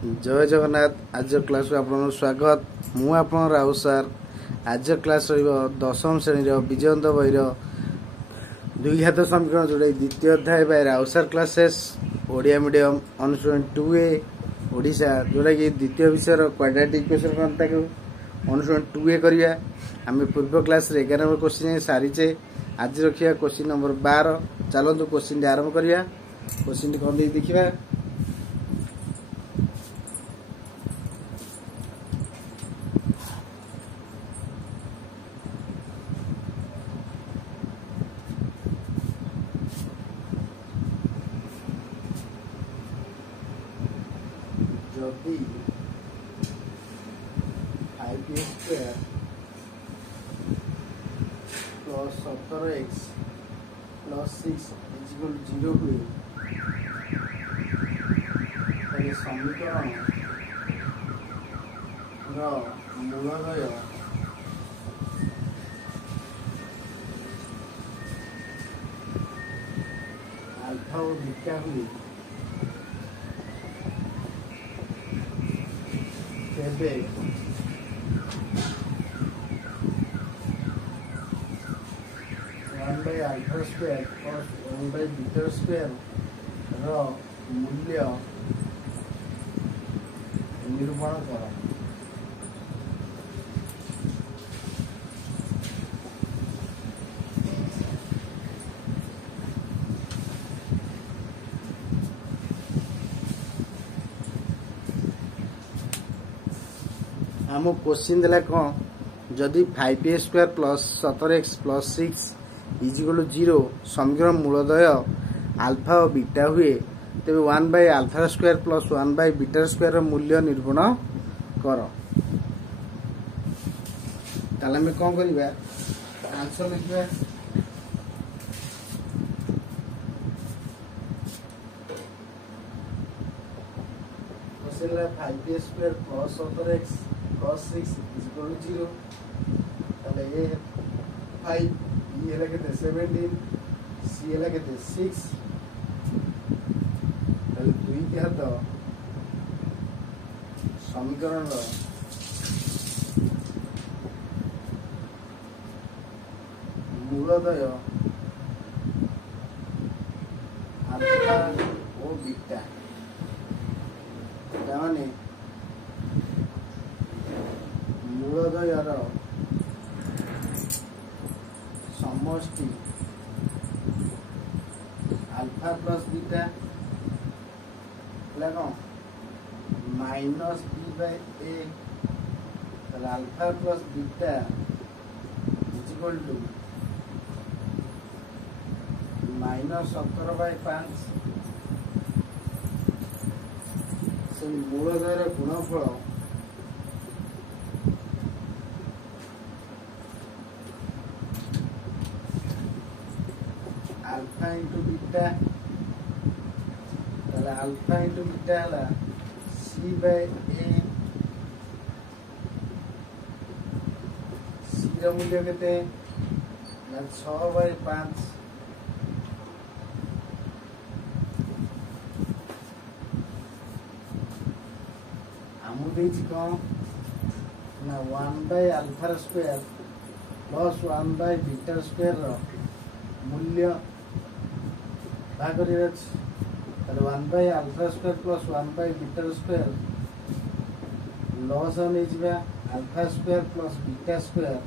जय जगन्नाथ। आज क्लास को आपन स्वागत। मु आपन राउ सर। आज क्लास रहिबो दशम श्रेणी रो विजयंत बहिर द्विघात समीकरण जोड़े द्वितीय अध्याय बाय राउ सर क्लासेस ओडिया मीडियम अनुसरण 2A ओडिशा जोड़ा कि द्वितीय विषय क्वाड्रेटिक इक्वेशन कोनता को अनुसरण 2A करिया। आम पूर्व क्लास रे 11 नंबर क्वेश्चन सारीचे। आज रखिया क्वेश्चन नंबर 12। चलतु क्वेश्चन आरंभ करिया। क्वेश्चन कौन दे देखिबा। जदि 5a square plus 17x plus 6 equal 0 हुए ताले समीकरण मूलदय अल्फा और बीटा हुए तेबे 1 by alpha square plus 1 by beta square रो मूल्य निरूपण कर। आम क्वेश्चन देला कौन जदि 5a square plus 17x plus 6 is equal 0 समीकरण मूलदय आल्फा और बीटा हुए तेबे 1 by alpha square plus 1 by beta square मूल्य निरूपण कर। ताले में कौन करिबा आंसर लिखिबा। Question 5a square plus 17x plus 6 equal 0 ताले ये 5 ये है कितने 17 सी है कितने 6 ताले 2 के हाथ समीकरण मूलदय अल्फा और बीटा ताने मूलदयर समष्टि alpha plus beta minus B by A alpha plus beta equal to minus 17 by 5 से मूलदयर गुणफल अल्फा इंटू बीटा ताले अल्फा इंटू बीटा हला सी बाय ए सी रो मूल्य केते ना 6 बाय 5 आमु देछि कोन ना 1 by alpha square plus 1 by beta square रो मूल्य भाग 1 by alpha square plus 1 by beta square लॉस होने alpha square plus beta square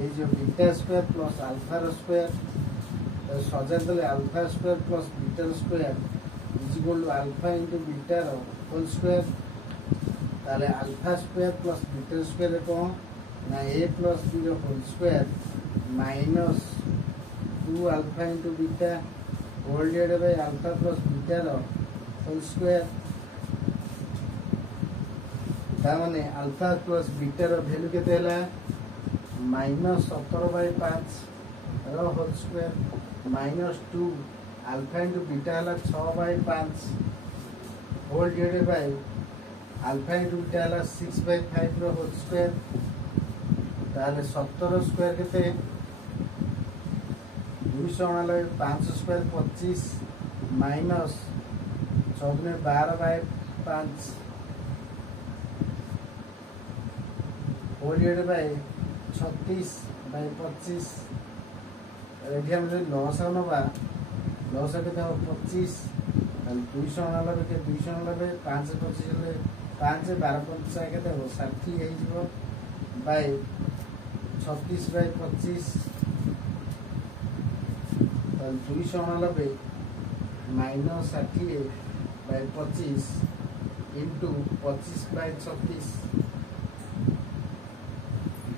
ये जो beta square plus alpha square सजा देले alpha square plus beta square equal to alpha into beta whole square ताले alpha square plus beta square कौन ना a plus b whole square minus 2 alpha into beta whole divided by alpha plus beta whole square तामाने alpha plus beta रो value केते हैला minus 17 by 5 रो whole square minus 2 alpha into beta हैला 6 by 5 whole divided by alpha into beta हैला 6 by 5 रो whole square ताले 17 square केते 5 square 25 minus 14 12 by 5 48 by 36 by 25 एठी हम जो लॉस नबा लॉस के 25 290 के 290 5 25 ले 5 12 50 के देबो 60 हे जिवो by 36 by 25 290 minus 60 by 25 into 25 by 36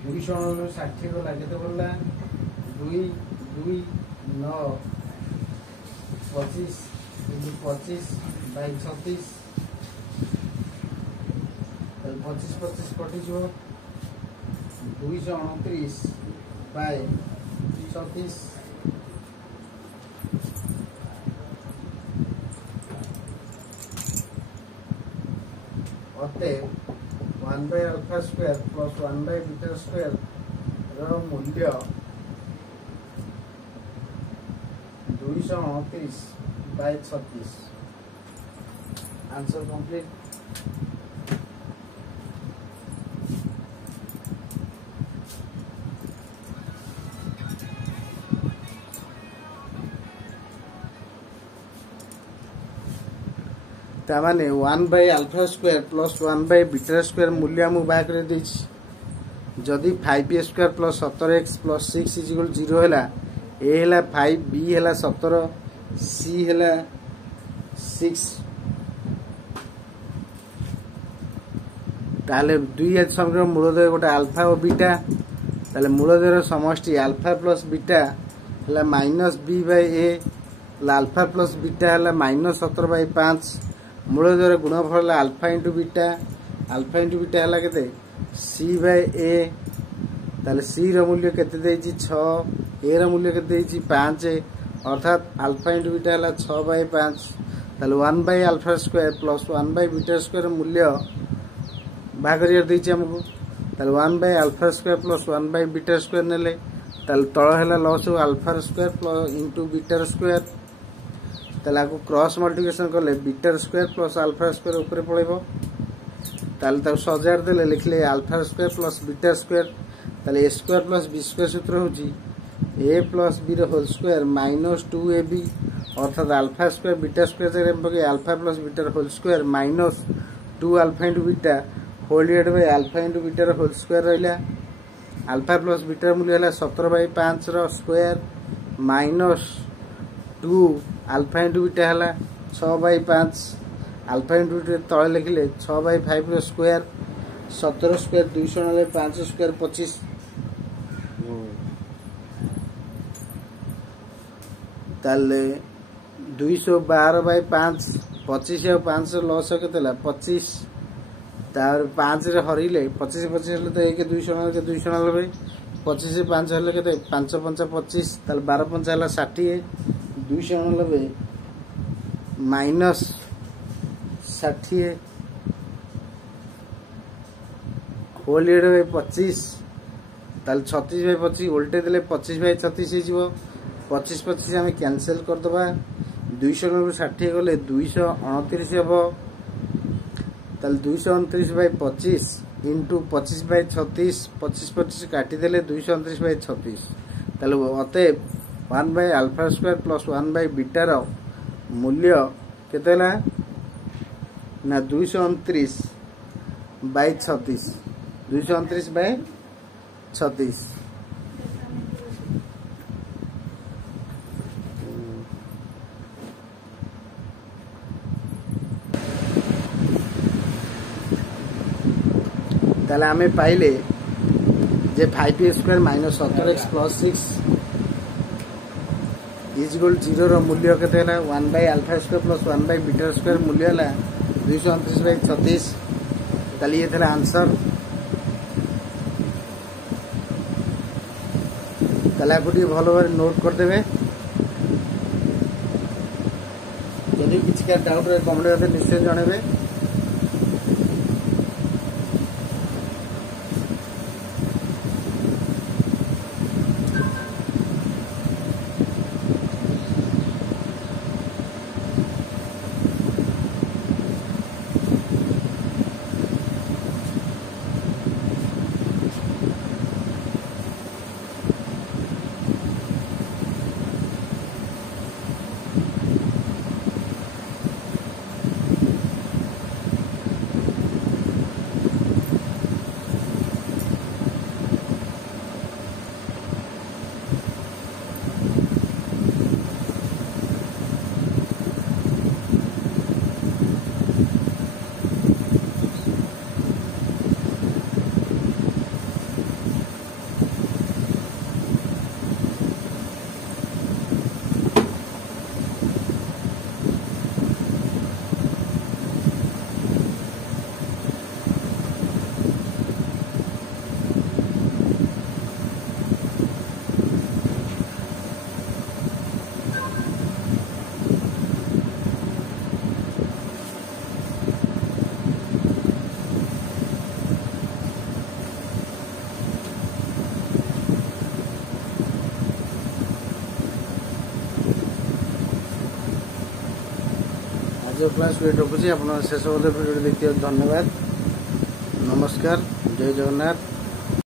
290 60 को लगे तो बोला 2 2 9 25 इंटू 25 बाय 36 25 25 कटि जो 229 बाय 36 अतः 1 by alpha square plus 1 by beta square रो मूल्य 229 by 36 आंसर कंप्लीट। तामाने 1 by alpha square plus 1 by beta square मूल्य मु बाय कर देछि जदि 5a square plus 17x plus 6 is equal 0 हैला a हैला 5 b हैला 17 c हैला 6 ताले दुई समीकरण मूलदय गोटे अल्फा और बीटा ताले मूलदयर समष्टि अल्फा प्लस बीटा हैला minus b by a alpha plus beta हैला माइनस 17 by 5 मूलदयर गुणफल अल्फा इंटू बीटा हैला केते c by a ताले c रो मूल्य केते देछि 6 a रो मूल्य केते देछि 5 अर्थात अल्फा इंटू बीटा हैला 6 by 5 ताले 1 by alpha square plus 1 by beta square मूल्य भागरियर देछि हमको ताले 1 by alpha square plus 1 by beta square नेले ताले तळ हैला लॉस alpha square plus into beta square ताले आको क्रॉस मल्टिप्लिकेशन करले beta square plus alpha square ऊपर पळेबो ताले ताको सजार देले लिखले alpha square plus beta square ताले a square plus b square सूत्र होची a प्लस b रो होल स्क्वायर माइनस 2ab अर्थात अल्फा स्क्वायर बीटा स्क्वायर जरे बगे alpha plus beta whole square minus 2 alpha into beta whole divide by alpha into beta रो whole square रहला alpha plus beta मूल्य हैला 17 by 5 रो square minus 2 alpha into beta हैला 6 by 5 alpha into beta तळे लिखले 6 by 5 रो square 17 square 290 5 square 25 ताले 212 by 5 25 और 5 लॉस केतेला 25 तार 5 रे हरिले 25 25 हले तो 1 290 के 290 25 से 5 हले केते 5 5 25 ताल 12 5 हला 60 290 माइनस 60 होल डिवाइड बाय 25 ताल 36 बाय 25 उल्टे देले 25 बाय 36 हे जीवो 25 25 हम कैंसिल कर दबा 290 60 गले 229 हेबो ताल 229 बाय 25 इंटू 25 बाय 36 25 25 काटी देले 229 बाय 36 ताल अतएव 1 by alpha square plus 1 by beta रो मूल्य केतेला ना 229 बाय 36 229 बाय 36 ताले आमे पाइले जे 5a square minus 17x plus 6 is equal 0 रो मूल्य केते हला 1 by alpha square plus 1 by beta square मूल्य हला 229 बाय 36 ताले ये थला आंसर ताले गुडी भलो भाबे नोट कर देबे यदि किछि का डाउट रे कमेंट करते निश्चय जणेबे। आज क्लास वेट रखुच्छी। आप शेष भिडियो देखिए धन्यवाद। नमस्कार। जय जगन्नाथ।